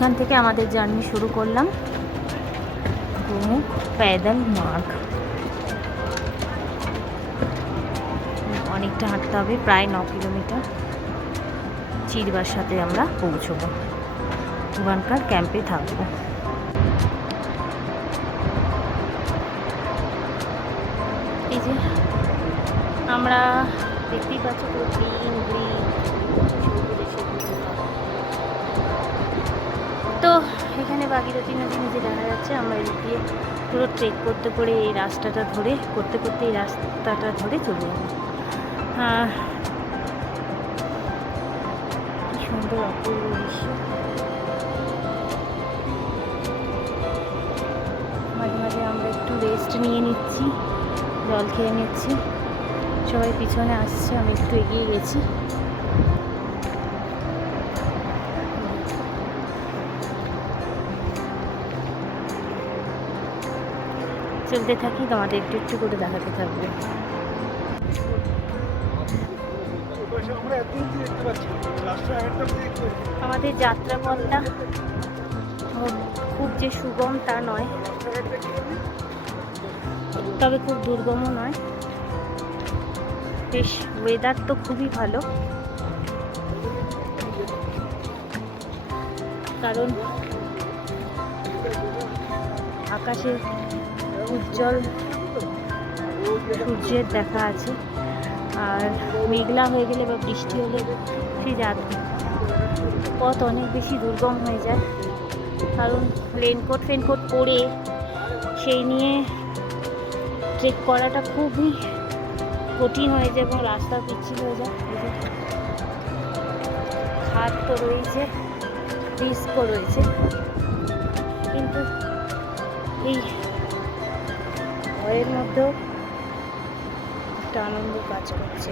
এখান থেকে আমাদের জার্নি শুরু করলাম গোমুখ প্যাদল মার্গ। অনেকটা হাঁটতে হবে, প্রায় 9 কিলোমিটার। চিরবার সাথে আমরা পৌঁছবো, ওখানকার ক্যাম্পে থাকবো। এই যে আমরা দেখতেই পাচ্ছি পুরো গ্রিন গ্রিন তো এখানে ভাগীরথী নদী নিজে দেখা যাচ্ছে। আমরা এদিক দিয়ে পুরো ট্রেক করতে করে এই রাস্তাটা ধরে এই রাস্তাটা ধরে চলে যাবো। কি সুন্দর অপূর্ব দৃশ্য। মাঝে মাঝে আমরা একটু রেস্ট নিয়ে নিচ্ছি, জল খেয়ে নিচ্ছি। সবাই পিছনে আসছে, আমি একটু এগিয়ে গেছি। চলতে থাকি, তোমাদের একটু একটু করে দেখাতে থাকবে। আমাদের যাত্রাপথটা খুব যে সুগম তা নয়, তবে খুব দুর্গমও নয়। বেশ ওয়েদার তো খুবই ভালো, কারণ আকাশে উজ্জ্বল সূর্যের দেখা আছে। আর মেঘলা হয়ে গেলে বা বৃষ্টি হলে সেই পথ অনেক বেশি দুর্গম হয়ে যায়, কারণ রেনকোট ফেনকোট পরে সেই নিয়ে ট্রেক করাটা খুবই কঠিন হয়ে যায় এবং রাস্তা পিচ্ছিল হয়ে যায়। খাদ তো রয়েছে, রিস্কও রয়েছে, কিন্তু এই ভয়ের মধ্যেও একটা আনন্দ কাজ করছে।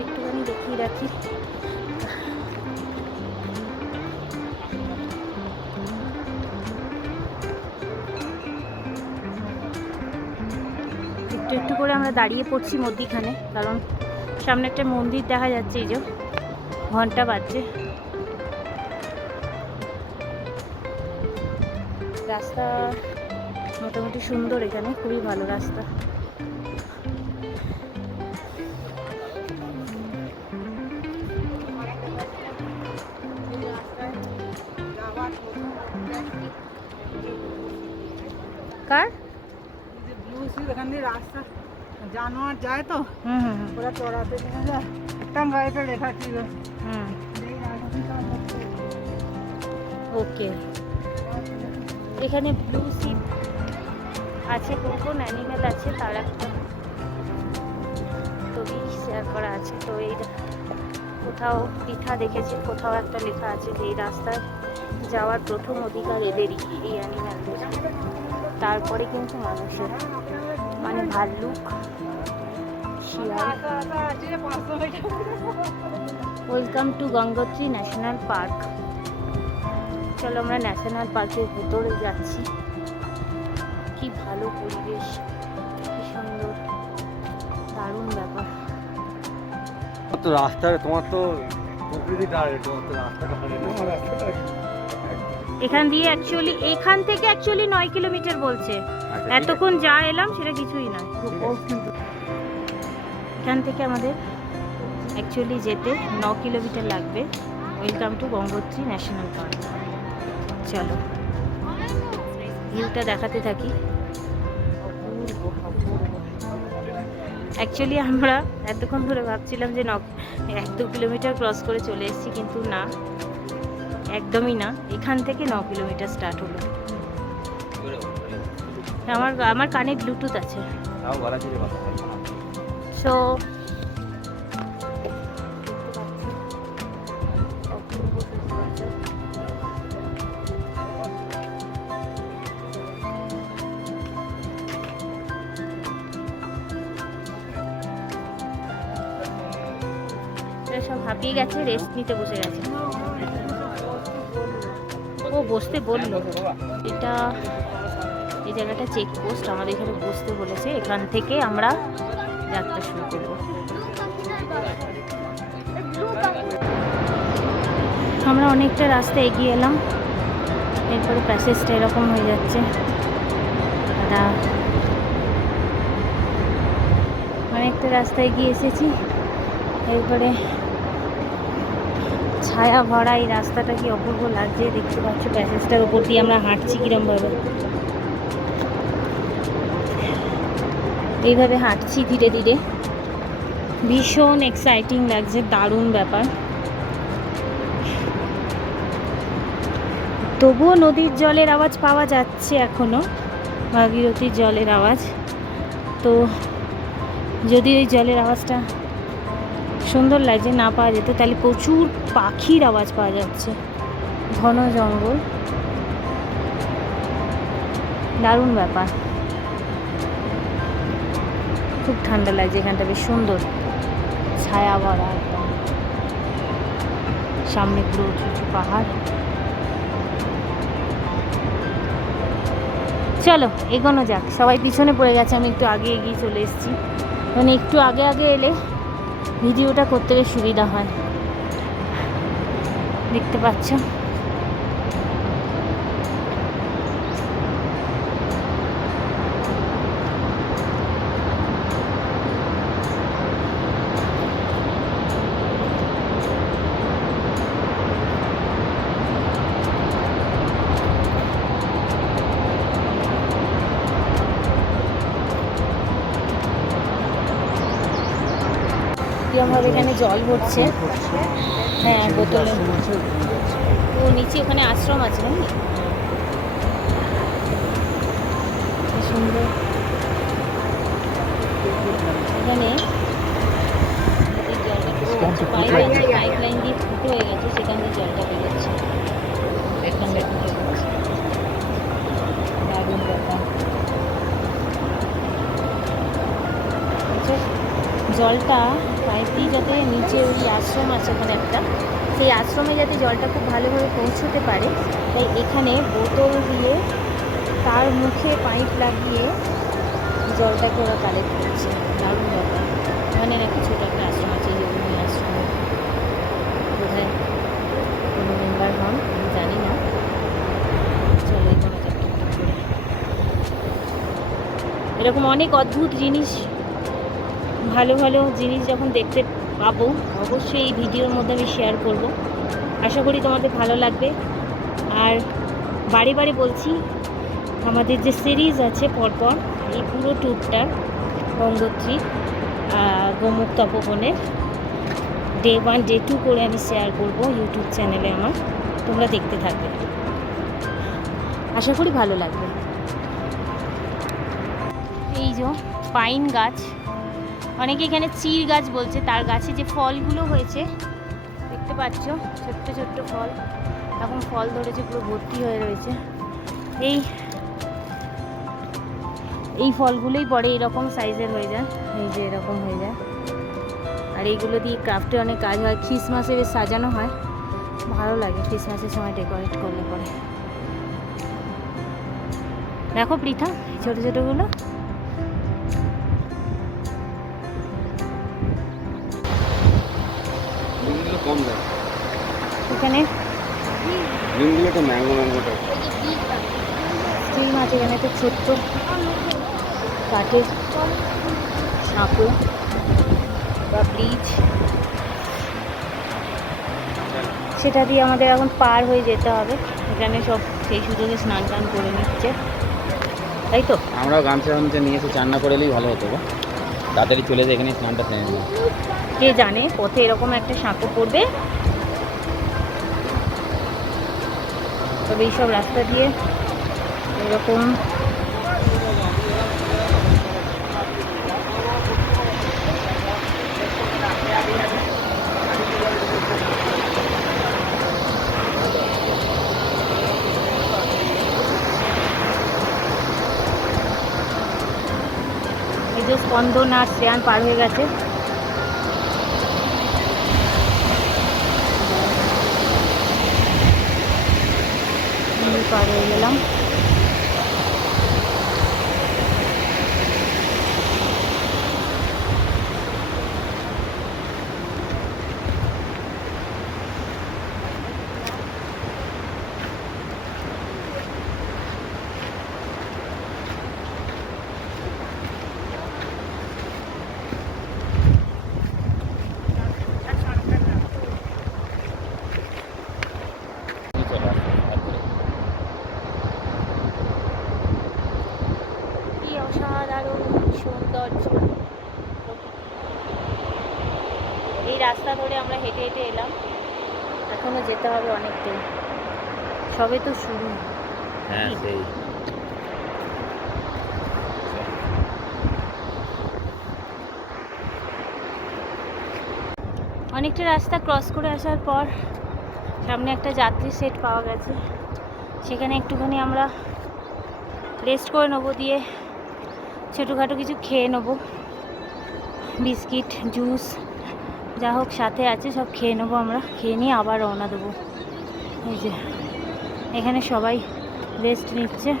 একটুখানি দেখিয়ে রাখি। একটু একটু করে আমরা দাঁড়িয়ে পড়ছি মধ্যিখানে, কারণ সামনে একটা মন্দির দেখা যাচ্ছে। এই যে ঘন্টা বাজছে। রাস্তা মোটামুটি সুন্দর, এখানে খুবই ভালো রাস্তা। কার এখান দিয়ে রাস্তা জানোয়ার যায় তো, ওরা চড়াতে নিয়ে যায়। টাঙ্গাইতে লেখা ছিল। ওকে, এখানে ব্লু শিপ আছে, কোন কোন অ্যানিমেল আছে তার একটা ছবি শেয়ার করা আছে। তো এই কোথাও লেখা দেখেছি, কোথাও একটা লেখা আছে যে এই রাস্তায় যাওয়ার প্রথম অধিকার এদেরই, এই অ্যানিমেলদের। তারপরে কিন্তু মানুষের, মানে ভাল্লুক, শিয়াল। Welcome to Gangotri national park. চলো আমরা ন্যাশনাল পার্কের ভেতরে যাচ্ছি। কি ভালো পরিবেশ, কি সুন্দর, দারুণ ব্যাপার। তো রাস্তায় তোমার তো প্রকৃতিটা, তোমার তো রাস্তাটা এখান দিয়ে এখান থেকে 9 কিলোমিটার বলছে। এতক্ষণ যা এলাম সেটা কিছুই নয়। এখান থেকে আমাদের যেতে 9 কিলোমিটার লাগবে। Welcome to Gangotri national park. চলো ভিউটা দেখাতে থাকি। আমরা এতক্ষণ ধরে ভাবছিলাম যে 1-2 কিলোমিটার ক্রস করে চলে এসেছি, কিন্তু না, একদমই না। এখান থেকে 9 কিলোমিটার স্টার্ট হলো। আমার কানে ব্লুটুথ আছে, সো হাঁপিয়ে গেছে, রেস্ট নিতে বসে গেছে। ও বসতে বললো। এটা এই জায়গাটা চেকপোস্ট, আমাদের এখানে বসতে বলেছে। এখান থেকে আমরা যাত্রা শুরু করব। আমরা অনেকটা রাস্তা এগিয়ে এলাম, এরপরে প্যাসেজটা এরকম হয়ে যাচ্ছে। অনেকটা রাস্তা এগিয়ে এসেছি, এরপরে ছায়া ভরা এই রাস্তাটা কি অপূর্ব লাগছে, দেখতে পাচ্ছ প্যাসেজটার উপর দিয়ে আমরা হাঁটছি কিরমভাবে। এইভাবে হাঁটছি ধীরে ধীরে, ভীষণ এক্সাইটিং লাগছে, দারুণ ব্যাপার। তবুও নদীর জলের আওয়াজ পাওয়া যাচ্ছে এখনো, ভাগীরথীর জলের আওয়াজ। তো যদি ওই জলের আওয়াজটা সুন্দর লাগছে না পাওয়া যেত, তাহলে প্রচুর পাখির আওয়াজ পাওয়া যাচ্ছে, ঘন জঙ্গল, দারুণ ব্যাপার। খুব ঠান্ডা লাগছে এখানটা, বেশ সুন্দর ছায়া ভরা একদম, সামনে পুরো উঁচু উঁচু পাহাড়। চলো এগোনো যাক, সবাই পিছনে পড়ে গেছে, আমি একটু আগে এগিয়ে চলে এসেছি। মানে একটু আগে আগে এলে ভিডিওটা করতে বেশ সুবিধা হয়। দেখতে পাচ্ছ কিরমভাবে এখানে জল ভরছে। হ্যাঁ বোতলে, ও নিচে ওখানে আশ্রম আছে নাকি, সুন্দর। এখানে পাইপ লাইন দিয়ে ফুটো হয়ে গেছে, সেখান দিয়ে জলটা বেরোচ্ছে, এখানে দারুণ ব্যাপার। জলটা পাইপ দিয়ে যাতে নিচে ওই আশ্রম আছে ওখানে একটা, সেই আশ্রমে যাতে জলটা খুব ভালোভাবে পৌঁছতে পারে, তাই এখানে বোতল দিয়ে তার মুখে পাইপ লাগিয়ে জলটাকে ওরা কালেক্ট করছে, দারুণ ব্যাপার। ওখানে নাকি ছোটো একটা আশ্রম আছে, যোগিনী আশ্রম, বোধহয় কোনো মেম্বার হন আমি জানি না। চলো এখানে এরকম অনেক অদ্ভুত জিনিস, ভালো ভালো জিনিস যখন দেখতে পাবো অবশ্যই এই ভিডিওর মধ্যে আমি শেয়ার করব। আশা করি তোমাদের ভালো লাগবে। আর বারে বারে বলছি, আমাদের যে সিরিজ আছে পরপর এই পুরো ট্যুরটা গঙ্গোত্রী গোমুখ তপবনের ডে 1 ডে 2 করে আমি শেয়ার করব ইউটিউব চ্যানেলে আমার, তোমরা দেখতে থাকবে, আশা করি ভালো লাগবে। এই যে পাইন গাছ, অনেকে এখানে চির গাছ বলছে, তার গাছে যে ফলগুলো হয়েছে দেখতে পাচ্ছ, ছোট্ট ছোট্ট ফল, এখন ফল ধরেছে, পুরো ভর্তি হয়ে রয়েছে। এই ফলগুলোই পরে এরকম সাইজের হয়ে যায়, এই যে এরকম হয়ে যায়। আর এইগুলো দিয়ে ক্রাফটে অনেক কাজ হয়, ক্রিসমাসে বেশ সাজানো হয়, ভালো লাগে ক্রিসমাসের সময় ডেকোরেট করলে পরে। দেখো পৃথা ছোটো ছোটোগুলো, কম দাম এখানে ডিমগুলো তো ম্যাঙ্গো ম্যাঙ্গো টাইপ। স্টিল মাছ, এখানে একটা ছোট্ট কাঠের সাঁকো বা ব্রিজ, সেটা দিয়ে আমাদের এখন পার হয়ে যেতে হবে। এখানে সব সেই সুযোগে স্নান টান করে নিচ্ছে, তাই তো? আমরাও গামছা গামছা নিয়ে এসে চান না করে এলেই ভালো হতো, তাড়াতাড়ি চলে যায় এখানে স্নানটা সেরে নিই। কে জানে পথে এরকম একটা সাঁকো পড়বে। তবে এইসব রাস্তা দিয়ে এরকম এই যে স্পন্দন আর শ্রেয়ান পার হয়ে গেছে। পার হয়ে গেলাম। চলো হাত ধরে। কি অসাধারণ সৌন্দর্য! এই রাস্তা ধরে আমরা হেঁটে হেঁটে এলাম, এখনো যেতে হবে অনেকটাই, সবে তো শুরু। হ্যাঁ সেই অনেকটা রাস্তা ক্রস করে আসার পর সামনে একটা যাত্রী সেট পাওয়া গেছে, সেখানে একটুখানি আমরা রেস্ট করে নেবো, দিয়ে ছোটোখাটো কিছু খেয়ে নেবো, বিস্কিট জুস যা হোক সাথে আছে সব খেয়ে নেবো আমরা, খেয়ে নিয়ে আবার রওনা দেবো। এই যে এখানে সবাই রেস্ট নিচ্ছে।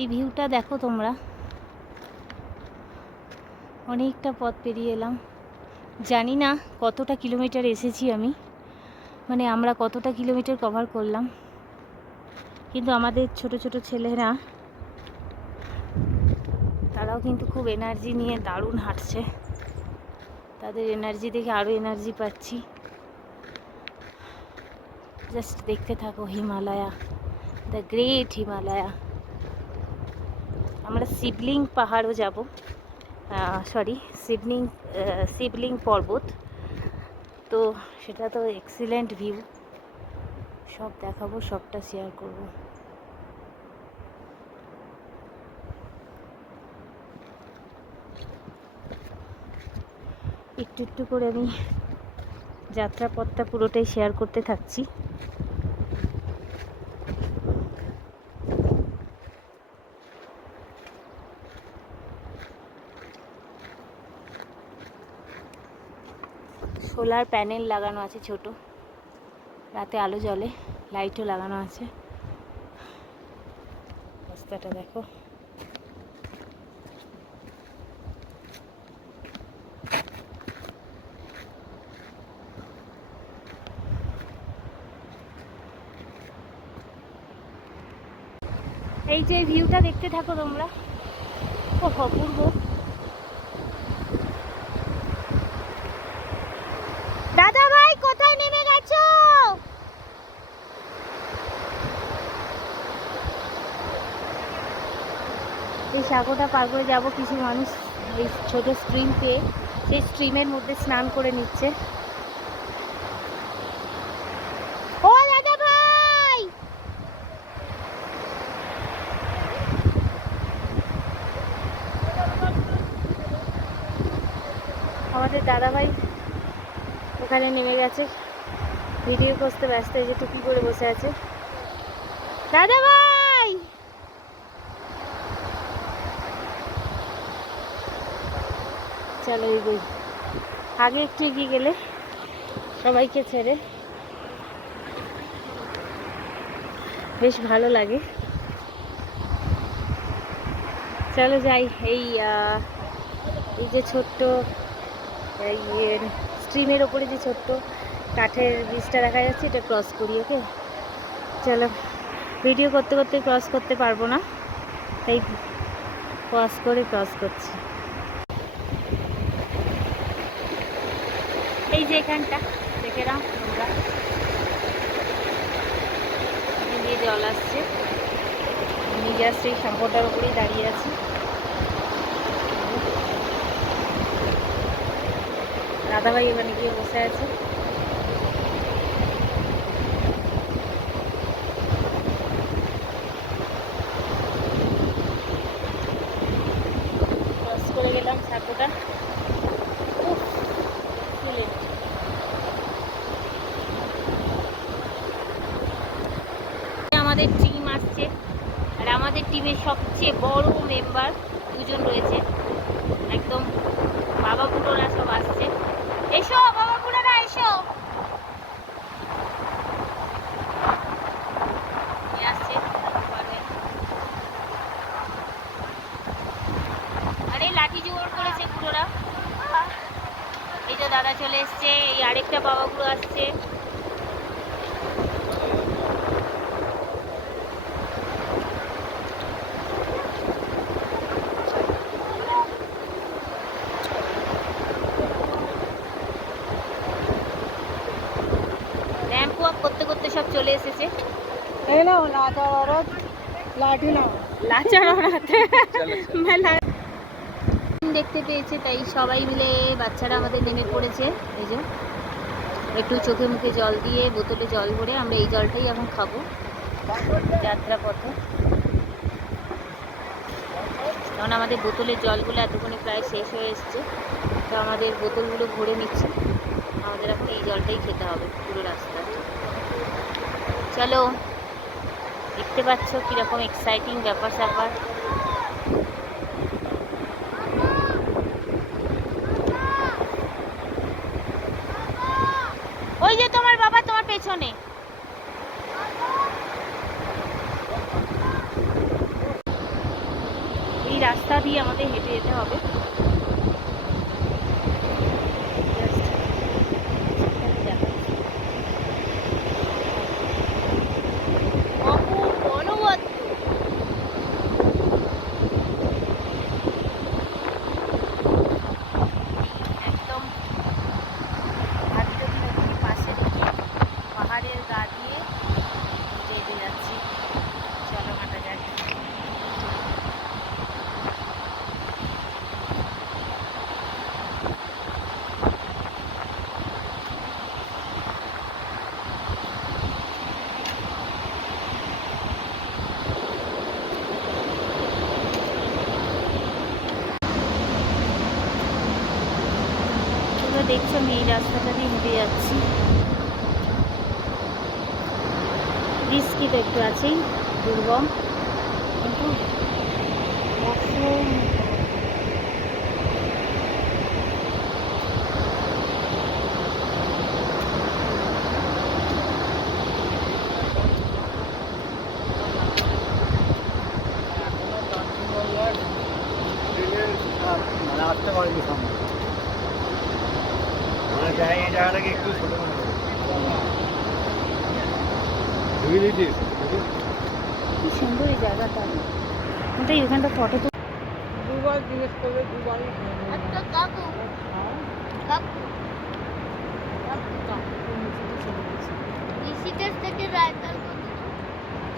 এই ভিউটা দেখো তোমরা, অনেকটা পথ পেরিয়ে এলাম, জানি না কতটা কিলোমিটার এসেছি আমি, মানে আমরা কতটা কিলোমিটার কভার করলাম, কিন্তু আমাদের ছোট ছোট ছেলেরা তারাও কিন্তু খুব এনার্জি নিয়ে দারুণ হাঁটছে, তাদের এনার্জি দেখে আরও এনার্জি পাচ্ছি। জাস্ট দেখতে থাকো হিমালয়া, দ্য গ্রেট হিমালয়া। আমরা শিবলিং পাহাড়ও যাব, সরি শিবলিং পর্বত, তো সেটা তো এক্সিলেন্ট ভিউ, সব দেখাবো, সবটা শেয়ার করব। একটু একটু করে আমি যাত্রাপথটা পুরোটাই শেয়ার করতে থাকছি। সোলার প্যানেল লাগানো আছে ছোট, রাতে আলো জ্বলে, লাইটও লাগানো আছে। রাস্তাটা দেখো, এই যে ভিউটা দেখতে থাকো তোমরা, খুব অপূর্ব। দাদা ভাই কোথায় নেমে গেছো? এই সাগরটা পার করে যাব, কিছু মানুষ এই ছোট স্ট্রিম পেয়ে সেই স্ট্রিমের মধ্যে স্নান করে নিচ্ছে। ও দাদা ভাই, আমাদের দাদা ভাই ওখানে নেমে গেছে, ভিডিও করতে ব্যস্ত, এই যে টুপি করে বসে আছে। দাদা ভাই চলো এগোই, আগে একটু এগিয়ে গেলে সবাইকে ছেড়ে বেশ ভালো লাগে। চলো যাই, এই যে ছোট্ট স্ট্রিমের ওপরে যে ছোট্ট কাঠের ব্রিজটা দেখা যাচ্ছে, এটা ক্রস করি। ওকে চলো, ভিডিও করতে করতে ক্রস করতে পারবো না, তাই ক্রস করছি। এই যে এখানটা দেখে নাও তোমরা, দিয়ে জল আসছে, আমি জাস্ট এই সাগরটার উপরেই দাঁড়িয়ে আছি। দাদাভাই ওখানে গিয়ে বসে আছে। ক্রস করে গেলাম সাগরটা, আমাদের টিম আসছে, আর আমাদের টিমের সবচেয়ে বড় মেম্বার দুজন রয়েছে, একদম বাবা বুড়োরা সব আসছে। এসো বাবা বুড়োরা এসো। আসছে আরে লাঠি জোগাড় করেছে বুড়োরা। এই যে দাদা চলে এসছে, এই আরেকটা বাবা বুড়ো আসছে। র্যাম্প ওয়াক করতে করতে সব চলে এসেছে। এই নাও লাচা ওরত, লাঠি নাও। লাচার হাতে মেলা দেখতে পেয়েছে, তাই সবাই মিলে বাচ্চারা আমাদের নেমে পড়েছে। এই যে একটু চোখে মুখে জল দিয়ে বোতলে জল ভরে আমরা এই জলটাই এখন খাবো যাত্রা পথে, কারণ আমাদের বোতলের জলগুলো এতক্ষণে প্রায় শেষ হয়ে এসছে। তো আমাদের বোতলগুলো ভরে নিচ্ছি, আমাদের এখন এই জলটাই খেতে হবে পুরো রাস্তায়। চলো, দেখতে পাচ্ছ কীরকম এক্সাইটিং ব্যাপার স্যাপার। ওই যে তোমার বাবা তোমার পেছনে। এই রাস্তা দিয়ে আমাদের হেঁটে যেতে হবে। একদম ভাগীরথী নদীর পাশে রেখে পাহাড়ের গা দিয়ে হেঁটে যাচ্ছি। চলো হাঁটা যাক। তোমরা দেখছো আমি এই রাস্তাটা দিয়ে হেঁটে যাচ্ছি। রিস্কি তো একটু আছেই, দুর্গম, কিন্তু মানে আসতে পারিনি সামনে, মানে এই জায়গাটাকে একটু ছোট করে ভেবে দিয়েছি। কি সুন্দর এই জায়গাটা, কিন্তু এখানটা ফটো তো দুবার জিজ্ঞেস করবে, দুবারই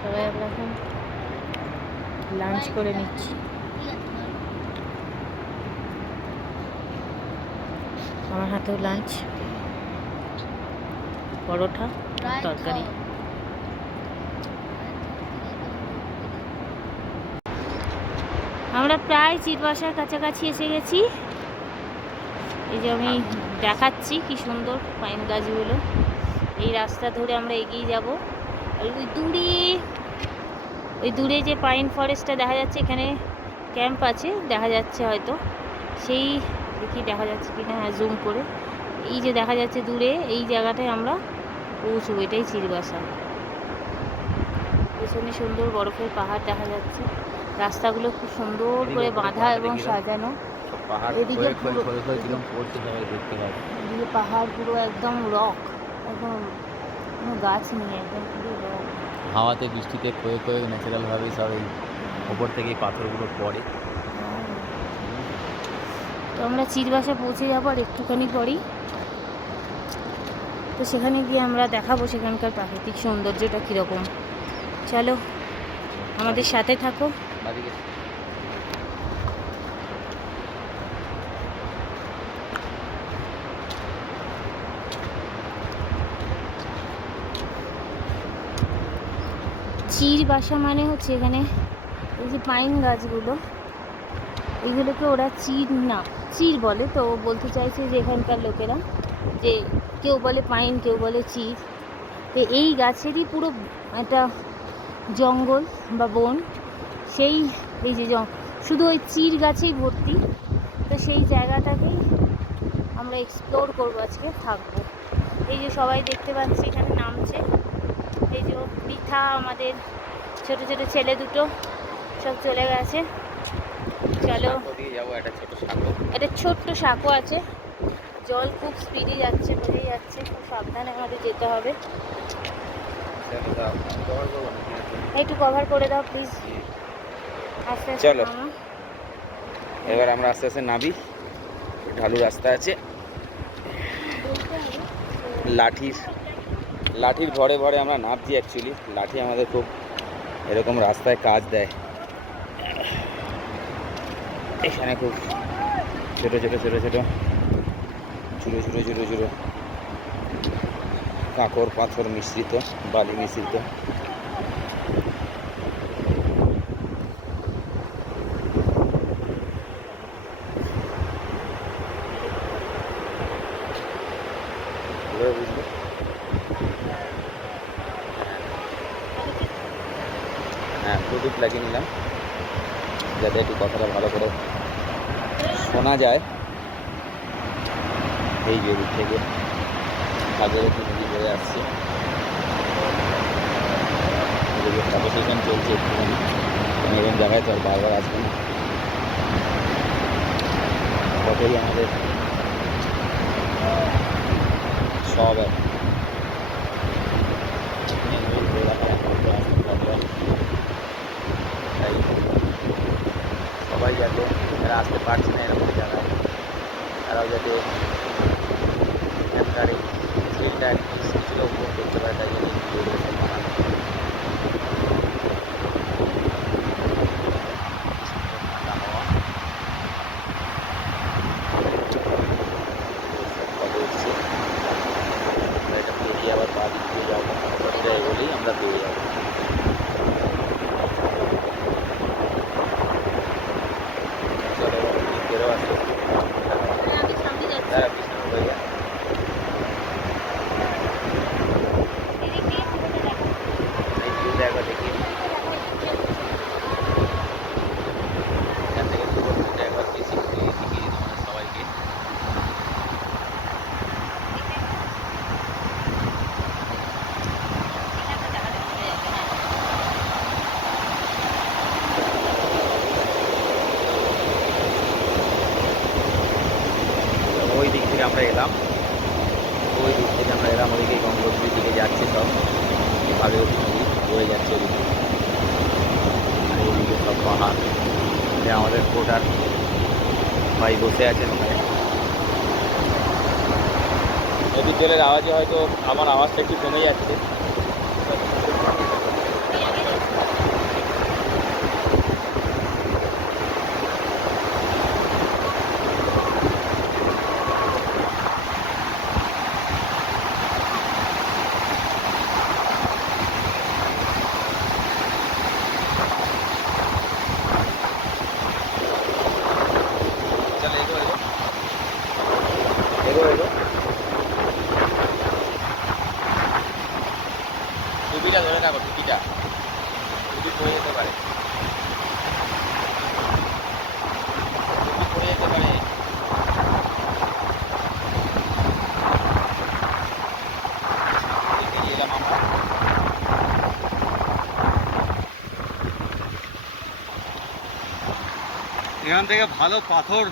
সবাই আমরা এখন লাঞ্চ করে নিচ্ছি। আমার হাতেও লাঞ্চ, পরোটা আর তরকারি। আমরা প্রায় চিরবাসার কাছাকাছি এসে গেছি। এই যে আমি দেখাচ্ছি কি সুন্দর পাইন গাছগুলো। এই রাস্তা ধরে আমরা এগিয়ে যাব। আর ওই দূরে যে পাইন ফরেস্টটা দেখা যাচ্ছে, এখানে ক্যাম্প আছে দেখা যাচ্ছে হয়তো, সেই দেখি দেখা যাচ্ছে কিনা, হ্যাঁ জুম করে। এই যে দেখা যাচ্ছে দূরে, এই জায়গাটায় আমরা পৌঁছবো, এটাই চিরবাসা। পেছনে সুন্দর বরফের পাহাড় দেখা যাচ্ছে, রাস্তাগুলো খুব সুন্দর করে বাঁধা এবং সাজানো। এদিকে এদিকে পাহাড় পুরো একদম রক, একদম কোনো গাছ নেই, একদম পুরো রক। হাওয়াতে বৃষ্টিতে ক্ষয়ে ক্ষয়ে ন্যাচারালভাবেই সব এই ওপর থেকে এই পাথরগুলো পড়ে। তো আমরা চিরবাসা পৌঁছে যাবো আর একটুখানি পরেই। তো সেখানে গিয়ে আমরা দেখাবো সেখানকার প্রাকৃতিক সৌন্দর্যটা কীরকম। চলো আমাদের সাথে থাকো। চিরবাসা মানে হচ্ছে এখানে এই যে পাইন গাছগুলো, এইগুলোকে ওরা চির বলে। তো বলতে চাইছে যে এখানকার লোকেরা, যে কেউ বলে পাইন, কেউ বলে চির। তো এই গাছেরই পুরো একটা জঙ্গল বা বন, সেই এই যে শুধু ওই চির গাছেই ভর্তি। তো সেই জায়গাটাকেই আমরা এক্সপ্লোর করবো, আজকে থাকবো। এই যে সবাই দেখতে পাচ্ছি এখানে নামছে, এই যে পৃথা, আমাদের ছোট ছোট ছেলে দুটো সব চলে গেছে। চলো, ওদিকে যাবো, একটা ছোট সাঁকো। একটা ছোট্ট সাঁকো আছে, জল খুব স্পিডে যাচ্ছে, বোঝাই যাচ্ছে, খুব সাবধানে আমাদের যেতে হবে। চলো দাও, আমি কভার করবো নাকি? একটু কভার করে দাও প্লিজ, আস্তে আস্তে চলো। নামো। এবার আমরা আস্তে আস্তে নাবি, ঢালু রাস্তা আছে, লাঠির ভরে ভরে আমরা নামছি। অ্যাকচুয়ালি লাঠি আমাদের খুব এরকম রাস্তায় কাজ দেয়। এখানে খুব ছোট ছোট ছোট ছোট ঝুড়ো ঝুড়ো ঝুড়ো ঝুড়ো কাঁকড় পাথর মিশ্রিত, বালি মিশ্রিত। বুঝলো? হ্যাঁ, ব্লুটুথ লাগিয়ে নিলাম যাতে একটু কথাটা ভালো করে শোনা যায়। এই যে দিক থেকে ভাগীরথী নদী বয়ে আসছে, ফটো সেশন চলছে একটুখানি, এরকম জায়গায় তো আর বারবার আসবে না। কতই আমাদের সব এক তাই সবাই যাতে যারা আসতে পারছে না এরকম জায়গায়, তারাও যাতে এখানকার এই ট্রেনটা কিছুটা উপভোগ করতে পারে, তাই জন্য ভিডিওগুলো সব বানানো। ঠান্ডা হাওয়া, ফটো উঠছে। আমরা এটা পেরিয়ে আবার পা দিক দিয়ে যাবো, এটা এগোলেই আমরা পেয়ে যাবো। চলো বেরো আসো, আমি সামনে যাচ্ছি। তারা পিছনে হয়ে যায়। এদিকে দেখো। এই ভিউটা একবার দেখি, এখান থেকে পুরো ভিউটা একবার বেশি দেখিয়ে দিই তোমাদের সবাইকে। ওই দিক থেকে আমরা এলাম, ওইদিকে গঙ্গোত্রীর দিকে যাচ্ছে সব, ভাগীরথী নদী বয়ে যাচ্ছে ওদিকে। আর এইদিকে সব পাহাড়, যে আমাদের ভোটার ভাই বসে আছেন ওখানে। নদীর জলের আওয়াজে হয়তো আমার আওয়াজটা একটু কমে যাচ্ছে। চলো এগো এগো এগো এগো, টুপিটা ধরে রাখো, টুপিটা টুপি পড়ে যেতে পারে, টুপি পড়ে যেতে পারে। বেরিয়ে এলাম আমরা। এখান থেকে ভালো পাথর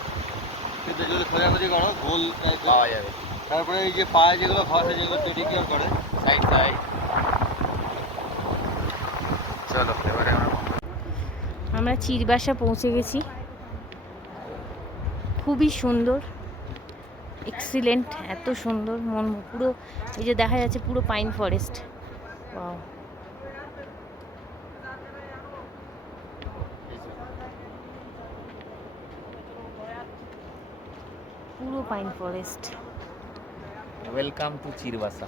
কিন্তু যদি খোঁজাখুঁজি করো গোল type-এর, পাওয়া যাবে তারপরে এই যে পায়ে যেগুলো ঘষে যেগুলো পেডিকিউর করে, সাইড সাইড। চলো এবারে আমরা চিরবাসা পৌঁছে গেছি, খুবই সুন্দর, এক্সিলেন্ট, এত সুন্দর, মন পুরো, এই যে দেখা যাচ্ছে পুরো পাইন ফরেস্ট। ওয়াও, পুরো pine forest. Welcome to Chirbasa.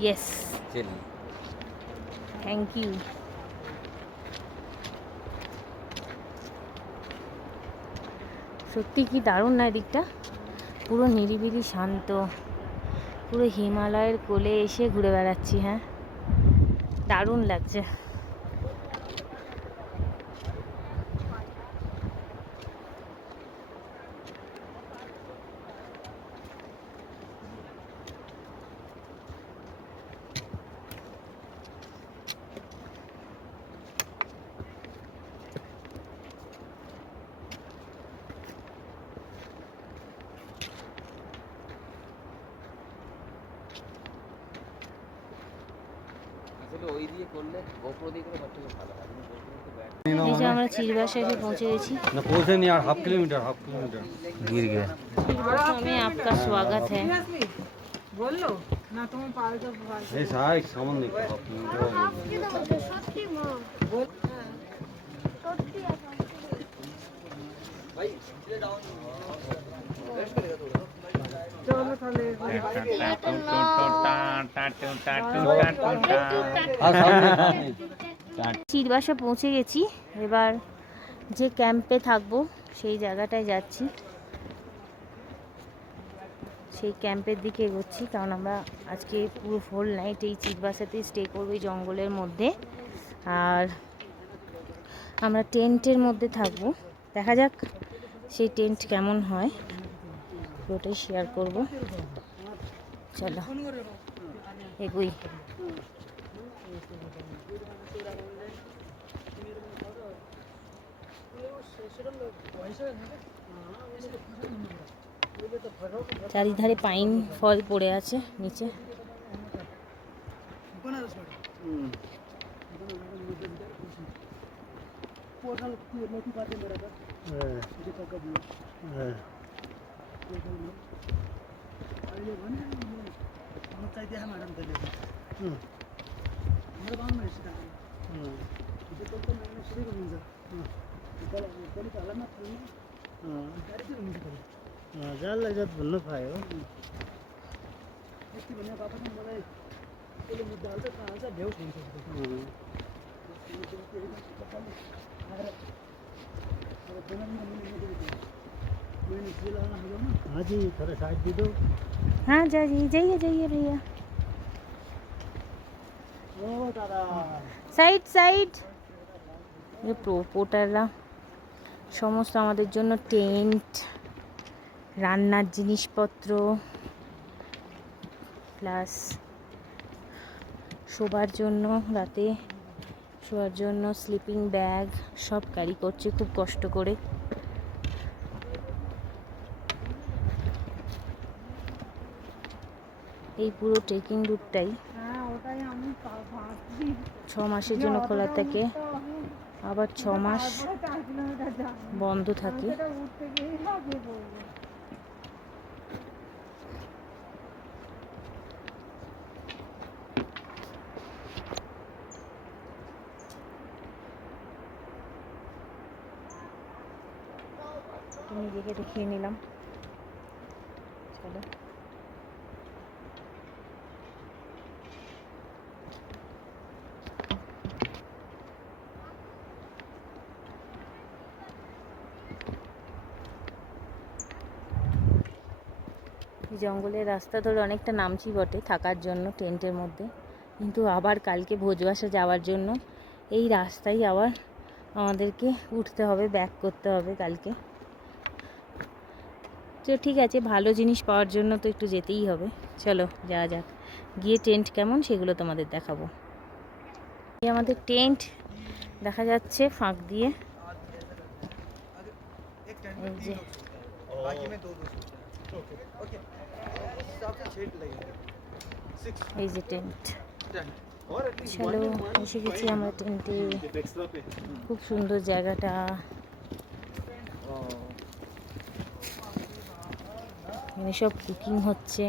Yes, চলি। Thank you. সত্যি কি দারুণ না এদিকটা, পুরো নিরিবিলি শান্ত, পুরো হিমালয়ের কোলে এসে ঘুরে বেড়াচ্ছি। হ্যাঁ, দারুণ লাগছে। তবে ওই দিয়ে করলে গোপ্রো দিয়ে করে সবথেকে ভালো হয়। কিন্তু GoPro তো ব্যাড। এই যে আমরা চিরবাসা এসে পৌঁছে গেছি। না পৌঁছেনি আর হাফ কিলোমিটার गिर गया। चिरबासा में आपका स्वागत है। Seriously? बोल लो ना तुम पाल এই সাই সামান নেই হাফ কিলোমিটার बोल चलो ताहले আর সামনে চিরবাসা পৌঁছে গেছি। এবার যে ক্যাম্পে থাকবো সেই জায়গাটায় যাচ্ছি, সেই ক্যাম্পের দিকে এগোচ্ছি, কারণ আমরা আজকে পুরো হোল নাইট এই চিরবাসাতেই স্টে করবো এই জঙ্গলের মধ্যে। আর আমরা টেন্টের মধ্যে থাকবো, দেখা যাক সেই টেন্ট কেমন হয়, পুরোটাই শেয়ার করব। চলো এগোই। চারিধারে পাইন ফল পড়ে আছে নিচে। हाँ जी थोड़ा साइड दे दो हाँ जाइए जाइए जाइए भैया, ओ दादा সাইড সাইড। পোর্টাররা সমস্ত আমাদের জন্য টেন্ট, রান্নার জিনিসপত্র, প্লাস শোবার জন্য, রাতে শোয়ার জন্য স্লিপিং ব্যাগ সব ক্যারি করছে খুব কষ্ট করে। এই পুরো ট্রেকিং রুটটাই হ্যাঁ ওটাই আমি ভাবছি 6 মাসের জন্য খোলা থাকে, আবার 6 মাস 4 কিলোমিটার যাব বন্ধ থাকে। সেটা উঠতে গিয়েই লাগে বলবো। নিজেকে দেখিয়ে নিলাম। চলো জঙ্গলের রাস্তা ধরে অনেকটা নামছি বটে থাকার জন্য টেন্টের মধ্যে, কিন্তু আবার কালকে ভোজবাসা যাওয়ার জন্য এই রাস্তায় আবার আমাদেরকে উঠতে হবে, ব্যাক করতে হবে কালকে। তো ঠিক আছে, ভালো জিনিস পাওয়ার জন্য তো একটু যেতেই হবে। চলো যাওয়া যাক, গিয়ে টেন্ট কেমন সেগুলো তোমাদের দেখাবো। এই আমাদের টেন্ট দেখা যাচ্ছে ফাঁক দিয়ে, এই যে এই যে টেন্ট। চলো এসে গেছি আমরা টেন্টে, খুব সুন্দর জায়গাটা। এখানে সব কুকিং হচ্ছে।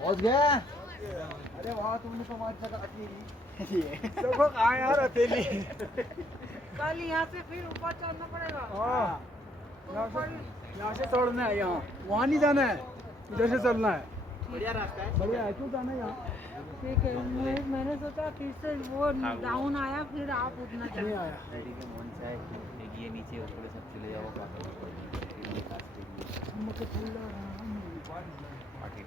पहुंच गया अरे वहाँ तुमने तो हमारी जगह अकेली देखो कहाँ यार अकेली कल यहाँ से फिर ऊपर चढ़ना पड़ेगा। हाँ यहाँ से चढ़ना है, यहाँ वहाँ नहीं जाना है, इधर से चलना है। बढ़िया रास्ता है, बढ़िया है, क्यों जाना है यहाँ? ठीक है मैंने सोचा फिर से वो डाउन आया फिर आप उठना नहीं चाहिए। आया रेडी के मन चाहे एगिए नीचे ऊपर सब चले जाओ पार्टी